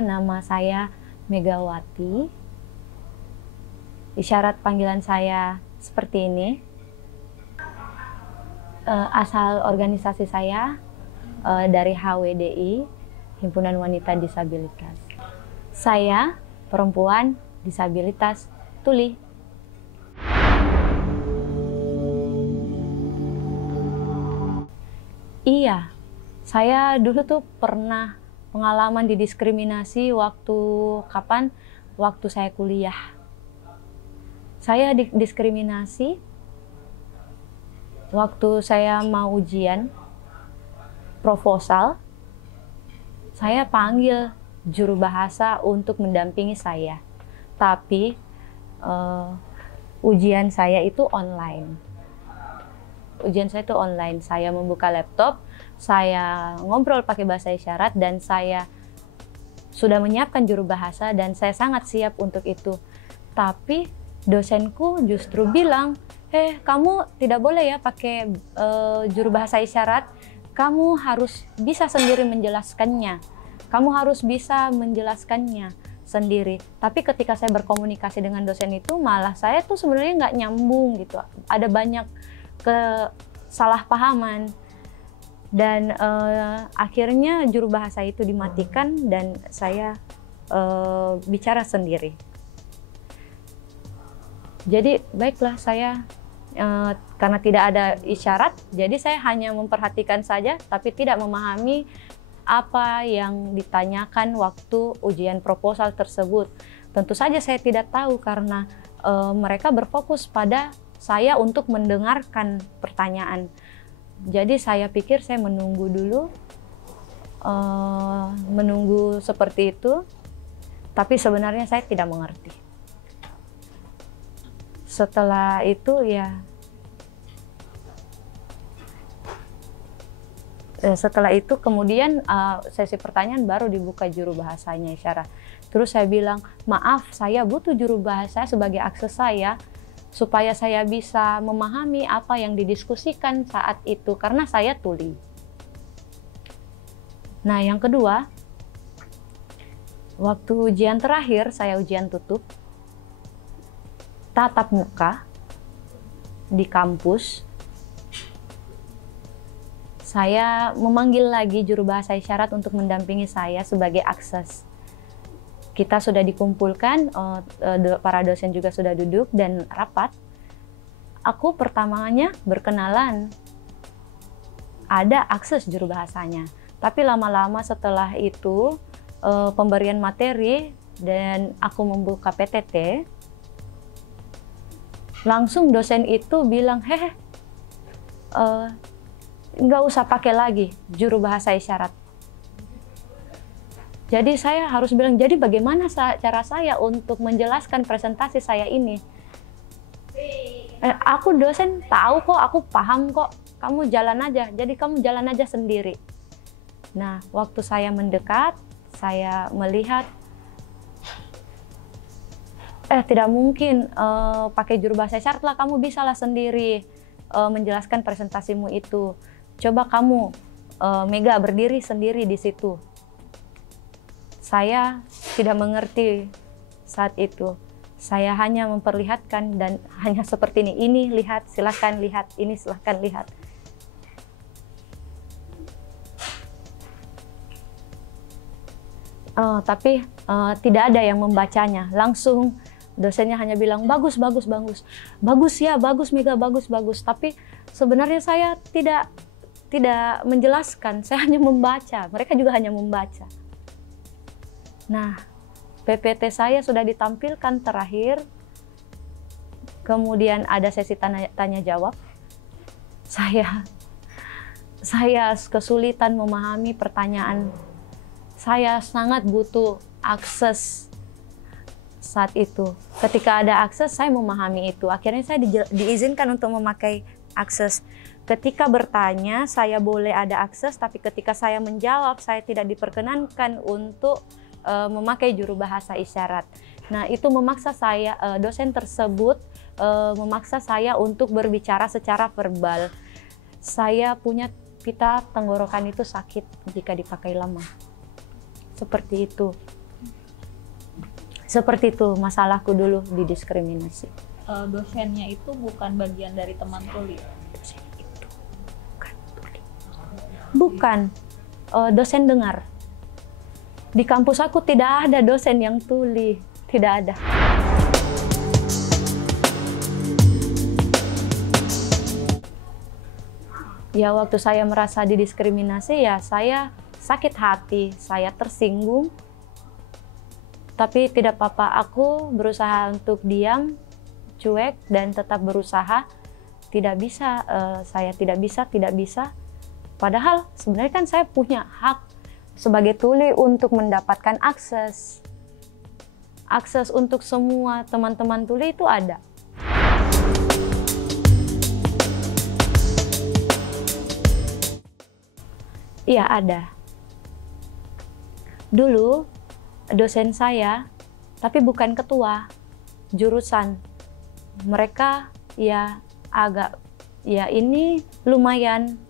nama saya Megawati. Isyarat panggilan saya seperti ini. Asal organisasi saya dari HWDI, Himpunan Wanita Disabilitas. Saya perempuan disabilitas tuli. Iya, saya dulu tuh pernah pengalaman didiskriminasi waktu kapan? Waktu saya kuliah. Saya didiskriminasi waktu saya mau ujian proposal. Saya panggil juru bahasa untuk mendampingi saya. Tapi ujian saya itu online. Saya membuka laptop, saya ngobrol pakai bahasa isyarat, dan saya sudah menyiapkan juru bahasa dan saya sangat siap untuk itu. Tapi dosenku justru bilang, kamu tidak boleh ya pakai juru bahasa isyarat, kamu harus bisa sendiri menjelaskannya. Kamu harus bisa menjelaskannya sendiri. Tapi ketika saya berkomunikasi dengan dosen itu, malah saya tuh sebenarnya nggak nyambung gitu. Ada banyak kesalahpahaman. Dan akhirnya juru bahasa itu dimatikan dan saya bicara sendiri. Jadi baiklah, saya karena tidak ada isyarat, jadi saya hanya memperhatikan saja, tapi tidak memahami apa yang ditanyakan waktu ujian proposal tersebut. Tentu saja saya tidak tahu karena mereka berfokus pada saya untuk mendengarkan pertanyaan. Jadi saya pikir saya menunggu dulu, menunggu seperti itu, tapi sebenarnya saya tidak mengerti. Setelah itu kemudian sesi pertanyaan baru dibuka juru bahasanya isyarat. Terus saya bilang, maaf, saya butuh juru bahasa sebagai akses saya, supaya saya bisa memahami apa yang didiskusikan saat itu, karena saya tuli. Nah, yang kedua, waktu ujian terakhir, saya ujian tutup, tatap muka di kampus, saya memanggil lagi juru bahasa isyarat untuk mendampingi saya sebagai akses. Kita sudah dikumpulkan, para dosen juga sudah duduk dan rapat. Aku pertamanya berkenalan, ada akses juru bahasanya. Tapi lama-lama setelah itu, pemberian materi dan aku membuka PTT, langsung dosen itu bilang, nggak usah pakai lagi juru bahasa isyarat. Jadi saya harus bilang, jadi bagaimana cara saya untuk menjelaskan presentasi saya ini? Aku dosen tahu kok, aku paham kok, kamu jalan aja, jadi kamu jalan aja sendiri. Nah, waktu saya mendekat, saya melihat, tidak mungkin pakai juru bahasa isyarat lah, kamu bisalah sendiri menjelaskan presentasimu itu. Coba kamu, Mega, berdiri sendiri di situ. Saya tidak mengerti saat itu. Saya hanya memperlihatkan dan hanya seperti ini lihat, silahkan lihat, ini silahkan lihat. Tapi tidak ada yang membacanya. Langsung dosennya hanya bilang, bagus, bagus, bagus. Bagus ya, bagus Mega, bagus, bagus. Tapi sebenarnya saya tidak menjelaskan, saya hanya membaca. Mereka juga hanya membaca. Nah, PPT saya sudah ditampilkan terakhir, kemudian ada sesi tanya jawab. Saya kesulitan memahami pertanyaan. Saya sangat butuh akses saat itu. Ketika ada akses, saya memahami itu. Akhirnya saya diizinkan untuk memakai akses. Ketika bertanya, saya boleh ada akses, tapi ketika saya menjawab, saya tidak diperkenankan untuk memakai juru bahasa isyarat. Nah, itu memaksa saya, dosen tersebut memaksa saya untuk berbicara secara verbal. Saya punya pita tenggorokan itu sakit jika dipakai lama. Seperti itu. Seperti itu masalahku dulu didiskriminasi. Dosennya itu bukan bagian dari teman tuli. Dosen itu bukan tuli. Bukan, dosen dengar. Di kampus aku tidak ada dosen yang tuli, tidak ada. Ya waktu saya merasa didiskriminasi ya saya sakit hati, saya tersinggung. Tapi tidak apa-apa, aku berusaha untuk diam, cuek, dan tetap berusaha. Tidak bisa, saya tidak bisa. Padahal sebenarnya kan saya punya hak sebagai tuli untuk mendapatkan akses. Akses untuk semua teman-teman tuli itu ada. Iya ada. Dulu dosen saya, tapi bukan ketua, jurusan. Mereka ya agak, ya ini lumayan.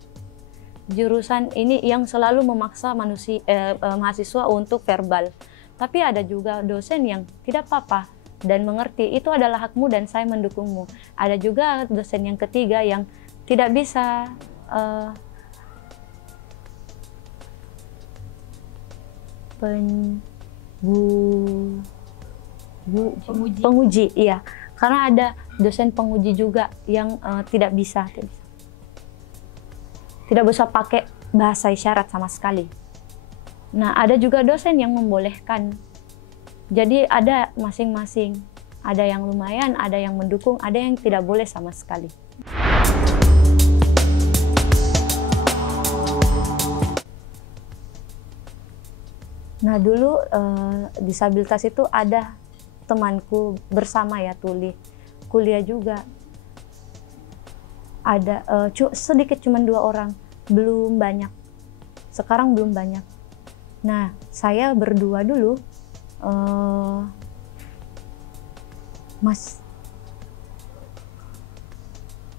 Jurusan ini yang selalu memaksa mahasiswa untuk verbal. Tapi ada juga dosen yang tidak apa-apa dan mengerti itu adalah hakmu dan saya mendukungmu. Ada juga dosen yang ketiga yang tidak bisa penguji, iya. Karena ada dosen penguji juga yang tidak bisa pakai bahasa isyarat sama sekali. Nah, ada juga dosen yang membolehkan. Jadi ada masing-masing. Ada yang lumayan, ada yang mendukung, ada yang tidak boleh sama sekali. Nah dulu disabilitas itu ada temanku bersama ya tuli, kuliah juga. Ada sedikit cuman 2 orang, belum banyak. Sekarang belum banyak. Nah saya berdua dulu,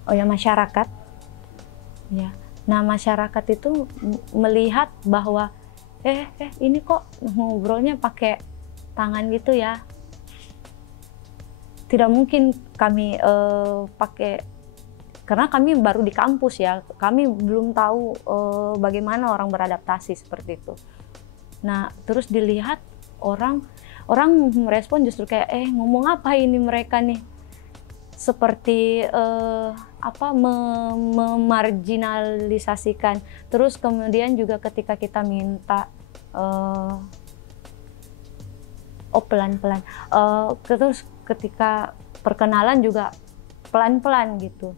masyarakat. Ya. Nah masyarakat itu melihat bahwa ini kok ngobrolnya pakai tangan gitu ya. Tidak mungkin kami pakai, karena kami baru di kampus ya, kami belum tahu bagaimana orang beradaptasi seperti itu. Nah terus dilihat orang merespon justru kayak ngomong apa ini mereka nih, seperti memarginalisasikan. Terus kemudian juga ketika kita minta pelan-pelan, terus ketika perkenalan juga pelan-pelan gitu.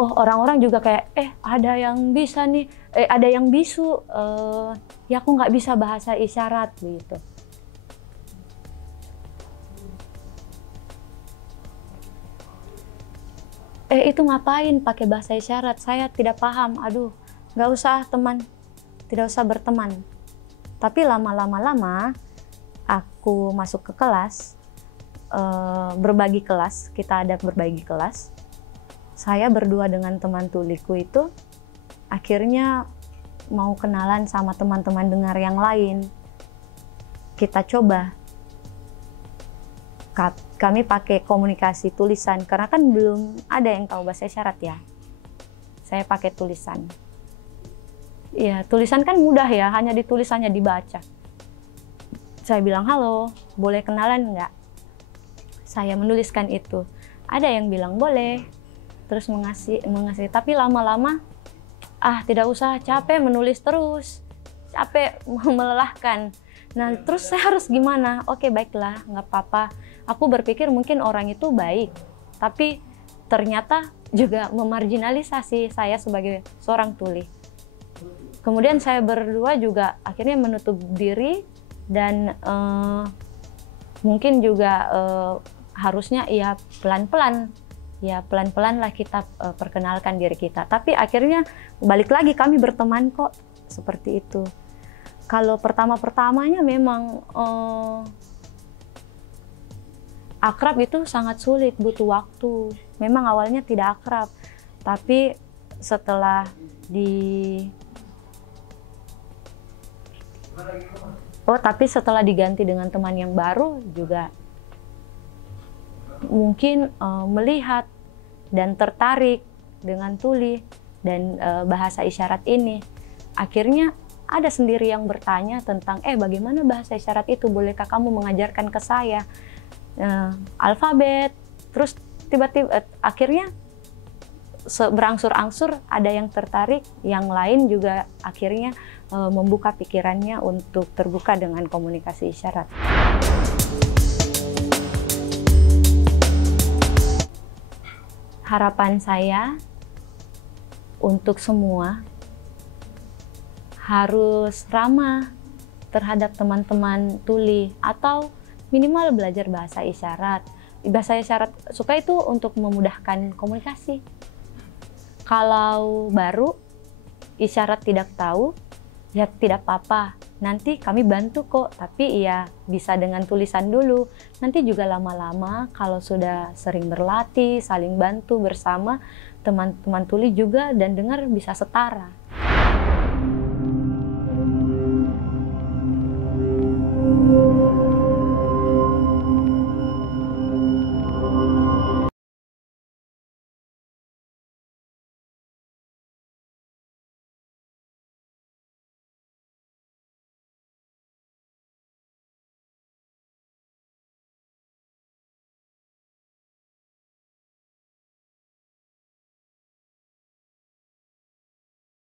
Orang-orang juga kayak ada yang bisa nih, ada yang bisu, ya aku nggak bisa bahasa isyarat gitu. Itu ngapain pakai bahasa isyarat, saya tidak paham. Aduh, nggak usah teman, tidak usah berteman. Tapi lama-lama aku masuk ke kelas, berbagi kelas, kita ada berbagi kelas. Saya berdua dengan teman tuliku itu akhirnya mau kenalan sama teman-teman dengar yang lain. Kita coba. Kami pakai komunikasi tulisan karena kan belum ada yang tahu bahasa isyarat ya. Saya pakai tulisan. Ya, tulisan kan mudah ya, hanya ditulis, hanya dibaca. Saya bilang, "Halo, boleh kenalan nggak?" Saya menuliskan itu. Ada yang bilang boleh. Terus mengasih, tapi lama-lama tidak usah, capek menulis terus, capek, melelahkan. Nah terus saya harus gimana? Oke baiklah, nggak apa-apa. Aku berpikir mungkin orang itu baik, tapi ternyata juga memarginalisasi saya sebagai seorang tuli. Kemudian saya berdua juga akhirnya menutup diri dan mungkin juga harusnya ya pelan-pelan. Ya pelan-pelan lah kita perkenalkan diri kita. Tapi akhirnya balik lagi kami berteman kok, seperti itu. Kalau pertama-pertamanya memang akrab itu sangat sulit, butuh waktu. Memang awalnya tidak akrab. Tapi setelah diganti dengan teman yang baru juga mungkin melihat dan tertarik dengan tuli dan bahasa isyarat ini. Akhirnya ada sendiri yang bertanya tentang, bagaimana bahasa isyarat itu? Bolehkah kamu mengajarkan ke saya alfabet? Terus tiba-tiba akhirnya berangsur-angsur ada yang tertarik, yang lain juga akhirnya membuka pikirannya untuk terbuka dengan komunikasi isyarat. Harapan saya untuk semua harus ramah terhadap teman-teman tuli atau minimal belajar bahasa isyarat. Bahasa isyarat suka itu untuk memudahkan komunikasi. Kalau baru isyarat tidak tahu, ya tidak apa-apa. Nanti kami bantu kok, tapi ya bisa dengan tulisan dulu. Nanti juga lama-lama kalau sudah sering berlatih, saling bantu bersama, teman-teman tuli juga dan dengar bisa setara.